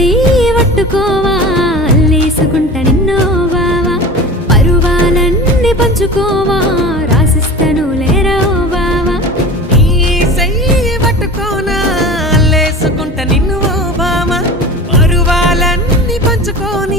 చెయ్యి పట్టుకోవా అల్లేసుకుంట నిన్నో బావా పరువాలన్నీ పంచుకోవా రాసిస్తను లేరా బావా ఈ చెయ్యి పట్టుకోనా అల్లేసుకుంట నిన్ను బావా పరువాలన్నీ పంచుకోనా